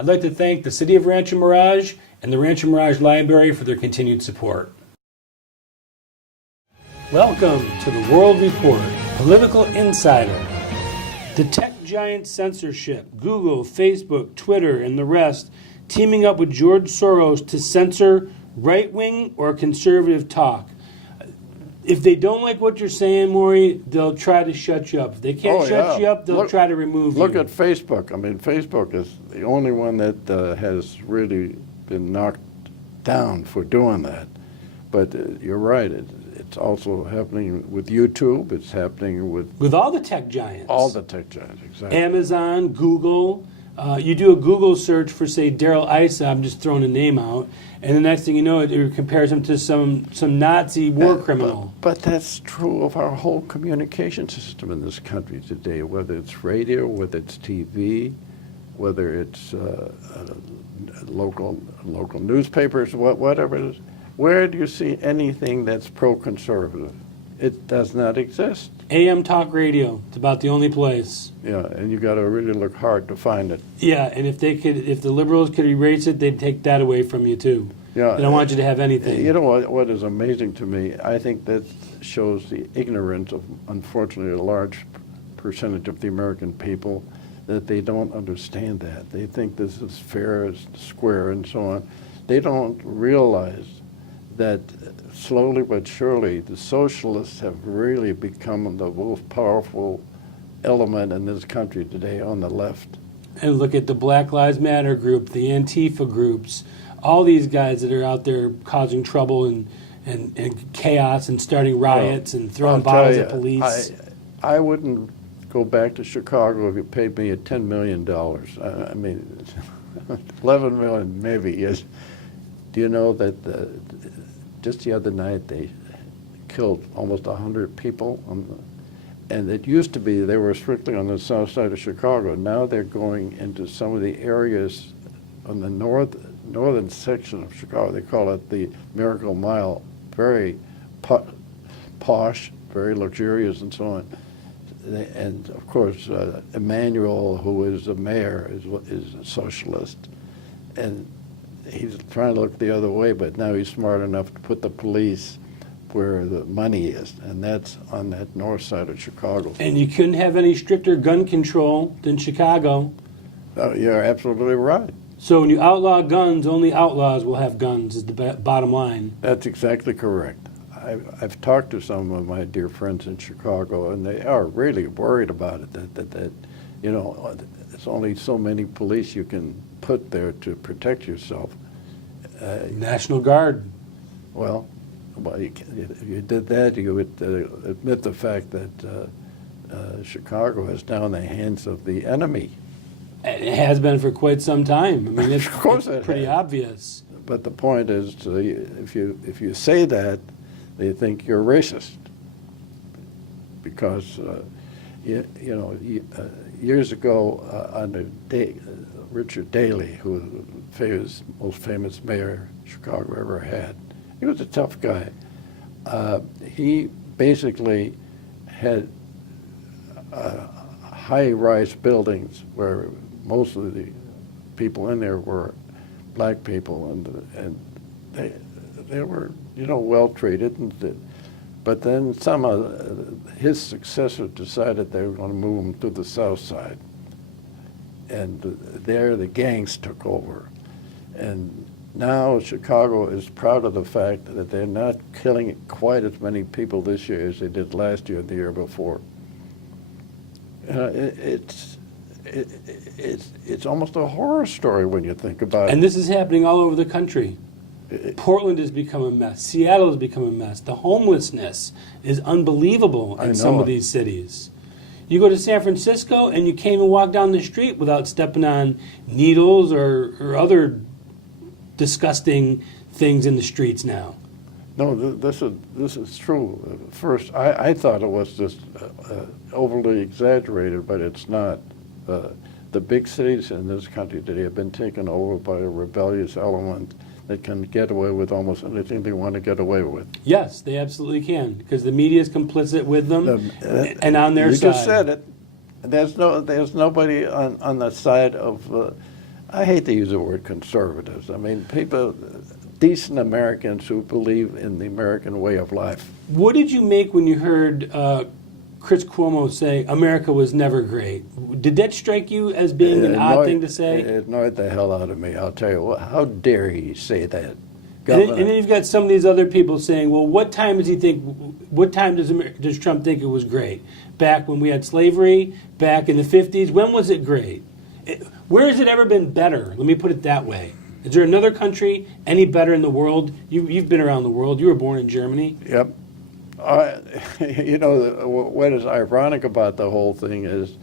I'd like to thank the City of Rancho Mirage and the Rancho Mirage Library for their continued support. Welcome to the World Report, Political Insider. The tech giant Censorship, Google, Facebook, Twitter, and the rest, teaming up with George Soros to censor right-wing or conservative talk. If they don't like what you're saying, Maury, they'll try to shut you up. If they can't shut you up, they'll try to remove you. Look at Facebook. I mean, Facebook is the only one that has really been knocked down for doing that. But you're right. It's also happening with YouTube. It's happening with all the tech giants. All the tech giants, exactly. Amazon, Google. You do a Google search for, say, Daryl Issa. I'm just throwing a name out, and the next thing you know, it compares him to some Nazi war criminal. But that's true of our whole communication system in this country today. Whether it's radio, whether it's TV, whether it's local newspapers, whatever it is. Where do you see anything that's pro-conservative? It does not exist. AM talk radio. It's about the only place. Yeah, and you got to really look hard to find it. Yeah, and if the liberals could erase it, they'd take that away from you too. Yeah, they don't want you to have anything. You know what is amazing to me? I think that shows the ignorance of, unfortunately, a large percentage of the American people, that they don't understand that. They think this is fair, it's square, and so on. They don't realize that slowly but surely the socialists have really become the most powerful element in this country today on the left. And look at the Black Lives Matter group, the Antifa groups, all these guys that are out there causing trouble and chaos and starting riots and throwing bottles at police. I wouldn't go back to Chicago if you paid me $10 million. I mean, 11 million maybe. Yes. Do you know that just the other night they killed almost 100 people? And it used to be they were strictly on the south side of Chicago. Now they're going into some of the areas on the northern section of Chicago. They call it the Miracle Mile. Very posh, very luxurious, and so on. And of course, Emmanuel, who is the mayor, is a socialist, and he's trying to look the other way. But now he's smart enough to put the police where the money is, and that's on that north side of Chicago. And you couldn't have any stricter gun control than Chicago. You're absolutely right. So when you outlaw guns, only outlaws will have guns, is the bottom line. That's exactly correct. I've talked to some of my dear friends in Chicago, and they are really worried about it, that you know, there's only so many police you can put there to protect yourself. National Guard. Well, if you did that, you would admit the fact that Chicago is now in the hands of the enemy. It has been for quite some time. I mean, it's, of course it's pretty obvious. But the point is, if you say that, they think you're racist, because you know, years ago under Richard Daley, who was the most famous mayor Chicago ever had, he was a tough guy. He basically had high-rise buildings where most of the people in there were black people, and they were, you know, well treated. But then his successor decided they were going to move him to the south side, and there the gangs took over. And now Chicago is proud of the fact that they're not killing quite as many people this year as they did last year and the year before. It's almost a horror story when you think about it. And this is happening all over the country. Portland has become a mess. Seattle has become a mess. The homelessness is unbelievable in some of these cities. You go to San Francisco and you can't even walk down the street without stepping on needles or other disgusting things in the streets now. No, this is true. First, I thought it was just overly exaggerated, but it's not. The big cities in this country today have been taken over by a rebellious element that can get away with almost anything they want to get away with. Yes, they absolutely can, because the media is complicit with them and on their side. You just said it. There's nobody on the side of I hate to use the word conservatives. I mean, people, decent Americans who believe in the American way of life. What did you make when you heard Chris Cuomo say America was never great? Did that strike you as being an odd thing to say? It annoyed the hell out of me. I'll tell you what. How dare he say that? And then you've got some of these other people saying, well, what time does he think, what time does Trump think it was great? Back when we had slavery, back in the 50s, when was it great? Where has it ever been better? Let me put it that way. Is there another country any better in the world? You've been around the world. You were born in Germany. Yep. You know, what is ironic about the whole thing is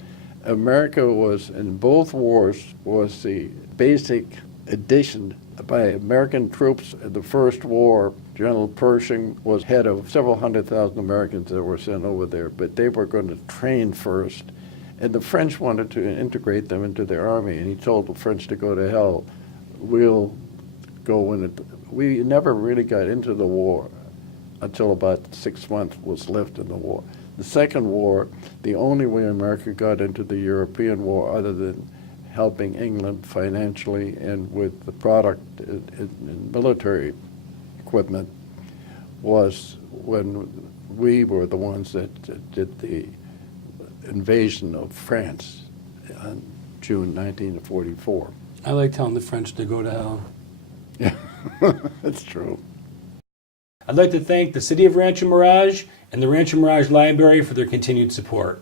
America was, in both wars, was the basic addition by American troops in the first war. General Pershing was head of several 100,000 Americans that were sent over there, but they were going to train first. And the French wanted to integrate them into their army, and he told the French to go to hell. We'll go when it. We never really got into the war until about 6 months was left in the war. The second war, the only way America got into the European war, other than helping England financially and with the product in military equipment, was when we were the ones that did the invasion of France on June 1944. I like telling the French to go to hell. Yeah, that's true. I'd like to thank the City of Rancho Mirage and the Rancho Mirage Library for their continued support.